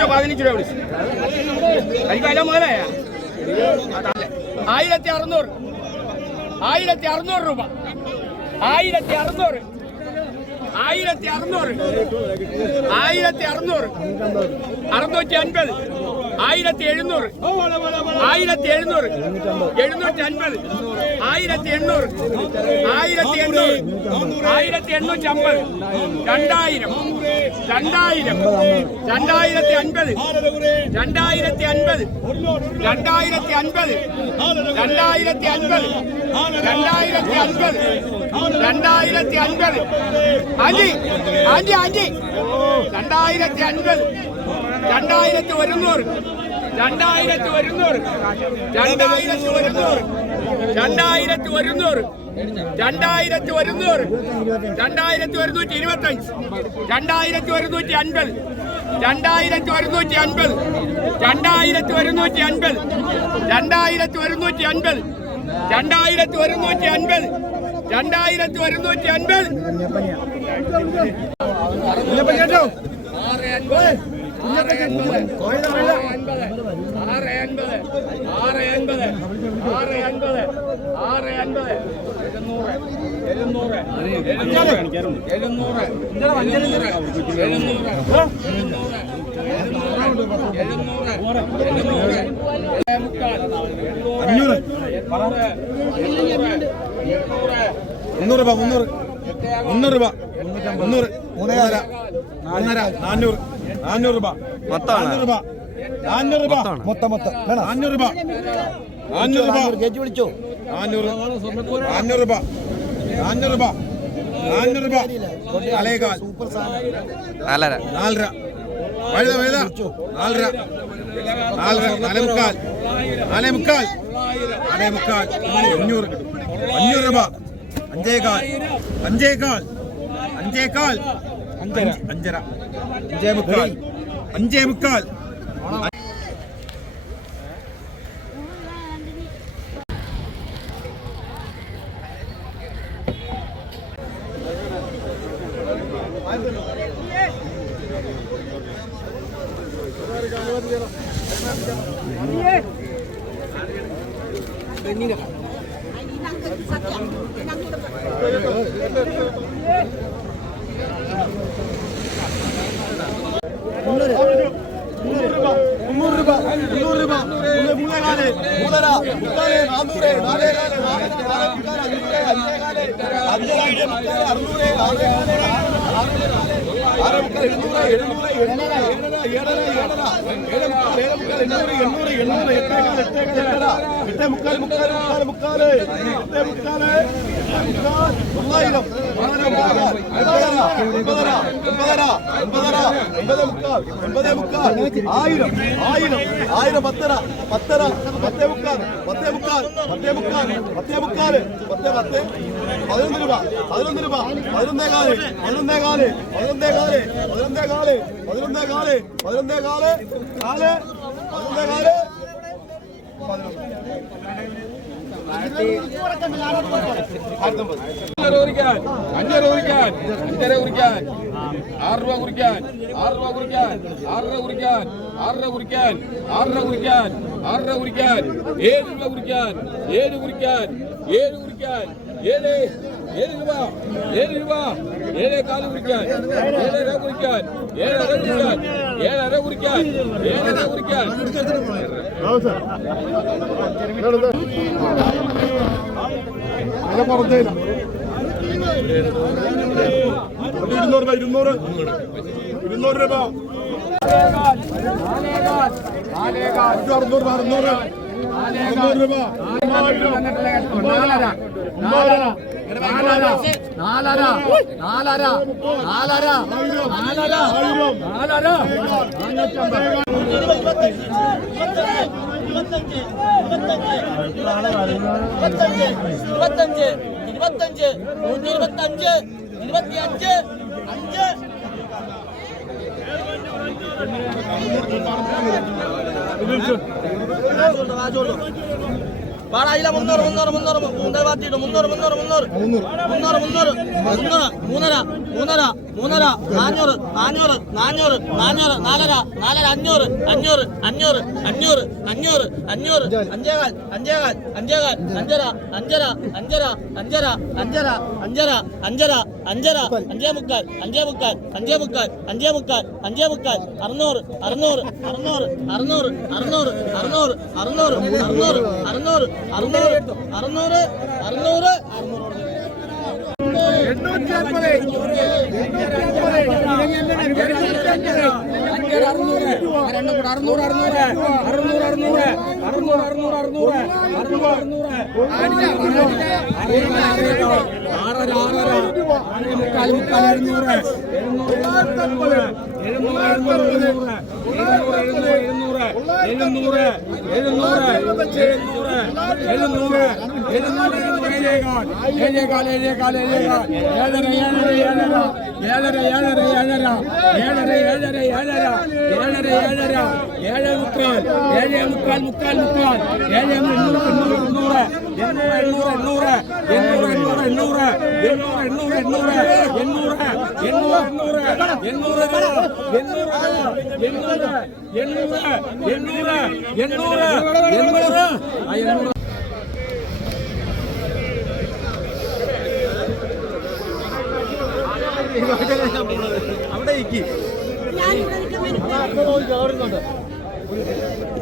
വിളിച്ചോ പതിനഞ്ച് രൂപ വിളിച്ചു എനിക്ക് അതിന്റെ മുതലായ ആയിരത്തി അറുന്നൂറ്. ആയിരത്തി അറുന്നൂറ് രൂപ. ആയിരത്തി അറുന്നൂറ്. ആയിരത്തി അറുന്നൂറ്. ആയിരത്തി അറുന്നൂറ്. അറുന്നൂറ്റി അൻപത്. ആയിരത്തി എഴുന്നൂറ് ആയിരത്തി എഴുന്നൂറ് എഴുന്നൂറ്റി അൻപത് ആയിരത്തി എണ്ണൂറ് ആയിരത്തി എണ്ണൂറ് ആയിരത്തി എണ്ണൂറ്റി അമ്പത് രണ്ടായിരം. രണ്ടായിരം. രണ്ടായിരത്തി അൻപത് രണ്ടായിരത്തി അൻപത് രണ്ടായിരത്തി അൻപത് രണ്ടായിരത്തി അൻപത് രണ്ടായിരത്തി അൻപത് രണ്ടായിരത്തി അൻപത് അഞ്ച്. അഞ്ച് അഞ്ച്. രണ്ടായിരത്തി അൻപത് രണ്ടായിരത്തി ഒരുന്നൂറ് രണ്ടായിരത്തി ഒരുന്നൂറ് രണ്ടായിരത്തി ഒരുന്നൂറ് രണ്ടായിരത്തി ഒരുന്നൂറ് രണ്ടായിരത്തി ഒരുന്നൂറ് രണ്ടായിരത്തി ഒരുന്നൂറ്റി ഇരുപത്തഞ്ച് രണ്ടായിരത്തി ഒരുന്നൂറ്റി അൻപത് രണ്ടായിരത്തി ഒരുന്നൂറ്റി അൻപത് രണ്ടായിരത്തി ഒരുന്നൂറ്റി അൻപത് രണ്ടായിരത്തി ഒരുന്നൂറ്റി അൻപത് രണ്ടായിരത്തി ഒരുന്നൂറ്റി അൻപത് രണ്ടായിരത്തി ഒരുന്നൂറ്റി അൻപത് ആറ് എണ്ണൂറ് മുന്നൂറ് രൂപ മുന്നൂറ് മുന്നൂറ് രൂപ മുന്നൂറ് മൂന്നര നാന്നൂറ് നാന്നൂറ് രൂപ നാന്നൂറ് രൂപ നാന്നൂറ് രൂപ മൊത്തം മൊത്തം രൂപ നാന്നൂറ് രൂപ ചേച്ചി വിളിച്ചോ നാന്നൂറ് നാന്നൂറ് രൂപ നാന്നൂറ് രൂപ നാന്നൂറ് രൂപ അലേകാൽ നാലര നാലര വഴുത വഴുത നാലര നാലര നാലേ മുക്കാൽ നാലേ മുക്കാൽ നാലേ മുക്കാൽ അഞ്ഞൂറ് അഞ്ഞൂറ് രൂപ അഞ്ചേകാൽ അഞ്ചേകാൽ അഞ്ചേകാൽ അഞ്ചര. അഞ്ചര. അഞ്ചേ മുക്കാൽ. അഞ്ചേ മുക്കാൽ. മുന്നൂറ് முக்கால் முக்கால் முக்கால் முக்கால் முக்கால் முக்கால் മൂവായിരം ഒമ്പതേ മുക്കാൽ ആയിരം ആയിരം ആയിരം പത്തര പത്തര പത്തേ മുക്കാൽ പത്തേ മുക്കാൽ പത്തേ മുക്കാൽ പത്തേ മുക്കാൽ പത്തേ പത്ത് പതിനൊന്ന് രൂപ പതിനൊന്ന് രൂപ പതിനൊന്നേ കാൽ പതിനൊന്നേ കാൽ പതിനൊന്നേ കാൽ പതിനൊന്നേ കാൽ പതിനൊന്നേ കാൽ പതിനൊന്നേ കാൽ കാൽ പതിനൊന്നേ കാൽ പതിനൊന്ന് അഞ്ഞൂറ് കുറിക്കാൻ അഞ്ഞൂറ് കുറിക്കാൻ അഞ്ചര കുറിക്കാൻ ആറ് രൂപ കുറിക്കാൻ ആറ് രൂപ കുറിക്കാൻ ആറ് രൂപ കുറിക്കാൻ ആറ് രൂപ കുറിക്കാൻ ആറ് രൂപ കുറിക്കാൻ ആറ് രൂപ കുറിക്കാൻ ഏഴ് രൂപ കുറിക്കാൻ ഏഴ് കുറിക്കാൻ ഏഴ് കുറിക്കാൻ ഏഴ് ഏഴ് രൂപ ഏഴ് രൂപ ഏഴേ കാൽ കുറിക്കാൻ ഏഴര കുറിക്കാൻ ഏഴര കുറിക്കാൻ ഏഴര കുറിക്കാൻ ഏഴര കുറിക്കാൻ. ഇരുന്നൂറ് രൂപ ഇരുന്നൂറ്. ഇരുന്നൂറ് രൂപ. അറുന്നൂറ് രൂപ അറുന്നൂറ്. നാലര നാലര നാലര നാലര നാലര ഇരുപത്തഞ്ച് ഇരുപത്തഞ്ച് ഇരുപത്തഞ്ച് നൂറ്റി ഇരുപത്തഞ്ച് ഇരുപത്തിയഞ്ച് അഞ്ച് പാടായില്ല മുന്നൂറ് മുന്നൂറ് മുന്നൂറ് മുന്നൂറ് മാറ്റിയിട്ട് മുന്നൂറ് മുന്നൂറ് മുന്നൂറ് മുന്നൂറ് മുന്നൂറ് മുന്നൂറ് മൂന്നര മൂന്നര മൂന്നര നാനൂറ് നാനൂറ് നാനൂറ് നാനൂറ് നാലര നാലര അഞ്ഞൂറ് അഞ്ഞൂറ് അഞ്ഞൂറ് അഞ്ഞൂറ് അഞ്ഞൂറ് അഞ്ഞൂറ് അഞ്ചേകാൽ അഞ്ചേകാൽ അഞ്ചേകാൽ അഞ്ചര അഞ്ചര അഞ്ചര അഞ്ചര അഞ്ചര അഞ്ചര അഞ്ചര അഞ്ചര അഞ്ചേ മുക്കാൽ അഞ്ചേ മുക്കാൽ അഞ്ചേ മുക്കാൽ അഞ്ചേ മുക്കാൽ അഞ്ചേ മുക്കാൽ അറുന്നൂറ് അറുന്നൂറ് അറുന്നൂറ് അറുന്നൂറ് അറുന്നൂറ് അറുന്നൂറ് അറുന്നൂറ് അറുന്നൂറ് അറുന്നൂറ് അറുന്നൂറ് അറുന്നൂറ് അറുന്നൂറ് അറുന്നൂറ് ആറര ആറര முக்கால் முக்கால் இருநூறு எழுநூறு எழுநூறு ஏழேகால் ஏழேகால் ஏழேகால் ஏழரை ஏழரை ஏழரா ஏழரை ஏழரை ஏழரா ஏழரை ஏழரை ஏழரா ஏழரை ஏழரா ஏழே முக்கால் ஏழே முக்கால் முக்கால் முக்கால் ஏழே முன்னூறு நூறு நூறு எண்ணூறு எண்ணூறு எண்ணூறு எண்ணூறு எண்ணூறு எண்ணூறு எண்ணூறு എണ്ണൂറ് എണ്ണൂറ് എണ്ണൂറ് എണ്ണൂറ് എണ്ണൂറ് എണ്ണൂറ് എണ്ണൂറ് എണ്ണൂറ് എണ്ണൂറ്. എണ്ണൂറ് എണ്ണൂറ്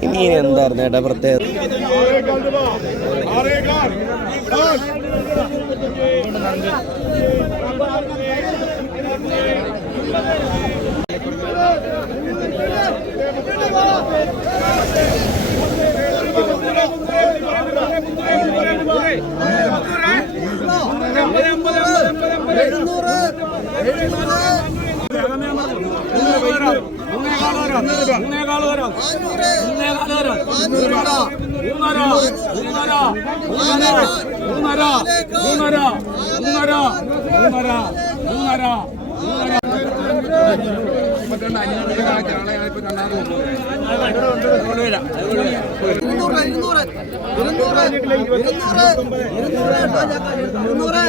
ഇനി എന്തായിരുന്നു ഏട്ടാ എണ്ണൂറ് ਜੀ എണ്ണൂറ് എണ്ണൂറ് എണ്ണൂറ് എണ്ണൂറ് എണ്ണൂറ് എണ്ണൂറ് എണ്ണൂറ് എണ്ണൂറ് ആ എണ്ണൂറ് ഇനി എന്തായിരുന്നു ഏട്ടാ പ്രത്യേകത ഇരുന്നൂറ് ഇരുന്നൂറ് ഇരുന്നൂറ് ഇരുന്നൂറ് ഇരുന്നൂറ് ഇരുന്നൂറ്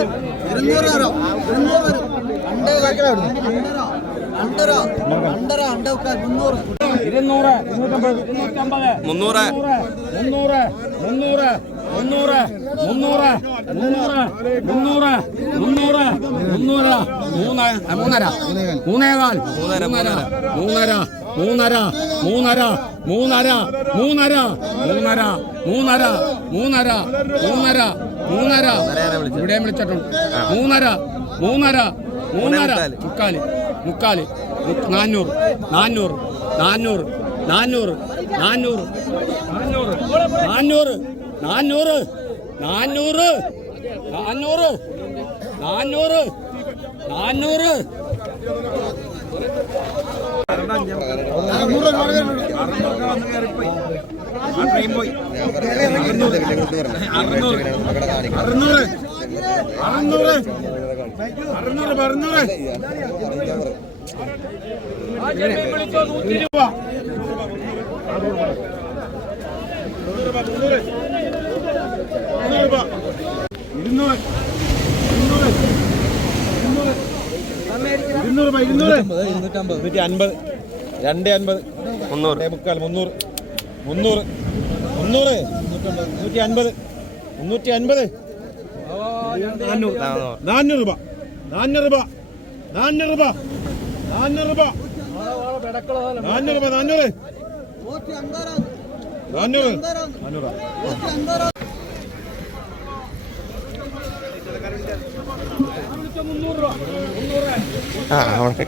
ഇരുന്നൂറ് തരാം ഇരുന്നൂറ് വരും ഇരുന്നൂറ് ഇരുന്നൂറ്റമ്പത് ഇരുന്നൂറ്റമ്പത്. മുന്നൂറ്. മുന്നൂറ് മുന്നൂറ് മുന്നൂറ് മുന്നൂറ് മുന്നൂറ് മുന്നൂറ് മുന്നൂറ് മുന്നൂറ്. മൂന്ന് മൂന്നര. മൂന്നേകാൽ. മൂന്നര, മൂന്നര. മൂന്നര. മൂന്നര മൂന്നര മൂന്നര മൂന്നര മൂന്നര. മൂന്നര മൂന്നര മൂന്നര മൂന്നര ഇവിടെയും വിളിച്ചിട്ടുണ്ട്. മൂന്നര മൂന്നര മൂന്നര. മുക്കാൽ. മുക്കാൽ നാനൂറ് നാനൂറ് നാനൂറ് നാനൂറ് നാനൂറ് നാനൂറ് നാനൂറ് നാനൂറ് നാനൂറ് നാനൂറ് നാനൂറ് അറുന്നൂറ് അറുന്നൂറ് അറുന്നൂറ് പറഞ്ഞൂറ് ഇരുന്നൂറ് ഇരുന്നൂറ്റി അൻപത് രണ്ട് അൻപത്. മുന്നൂറ്. രണ്ടേ മുക്കാൽ മുന്നൂറ്. മുന്നൂറ്. മുന്നൂറ്. മുന്നൂറ്റി അൻപത് മുന്നൂറ്റി അൻപത് നാന്നൂറ് നാന്നൂറ്. നാന്നൂറ് രൂപ. നാന്നൂറ് രൂപ. നാന്നൂറ് രൂപ. നാന്നൂറ് രൂപ നാന്നൂറ് രൂപ നാന്നൂറ് ആ അവിടെ.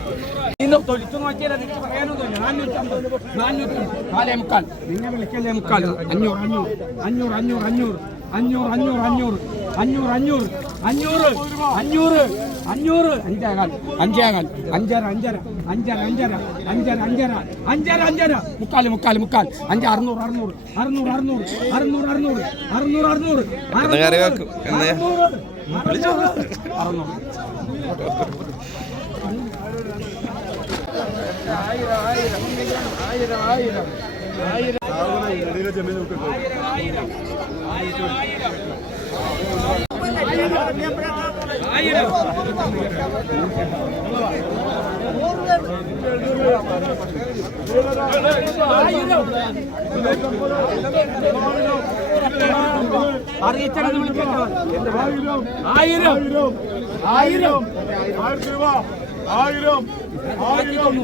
ഇന്ന് തൊലിച്ചു നോക്കിയാൽ എനിക്ക് പറയാനൊന്നുമില്ല നാനൂറ്റമ്പത് നാനൂറ്റമ്പത് നാലേ മുക്കാൽ നിന്നെ വിളിക്കല്ലേ മുക്കാൽ അഞ്ഞൂറ് അഞ്ഞൂറ്. അഞ്ഞൂറ് അഞ്ഞൂറ് അഞ്ഞൂറ്. അഞ്ഞൂറ് അഞ്ഞൂറ് അഞ്ഞൂറ്. അഞ്ഞൂറ് അഞ്ഞൂറ്. അഞ്ഞൂറ് അഞ്ഞൂറ് അഞ്ചേകാൽ അഞ്ചേകാൽ അഞ്ചര അഞ്ചര അഞ്ചര അഞ്ചര അഞ്ചര അഞ്ചര അഞ്ചര അഞ്ചര. മുക്കാൽ മുക്കാൽ മുക്കാൽ. അഞ്ച് അറുന്നൂറ് അറുന്നൂറ് അറുന്നൂറ് അറുന്നൂറ് അറുന്നൂറ് അറുന്നൂറ് അറുന്നൂറ് അറുന്നൂറ് എന്ന് ആയിരം. ആയിരം. അറുന്നൂറ് ആയിരം. ആയിരം. ആയിരം. രൂപ ആയിരം ആയിരം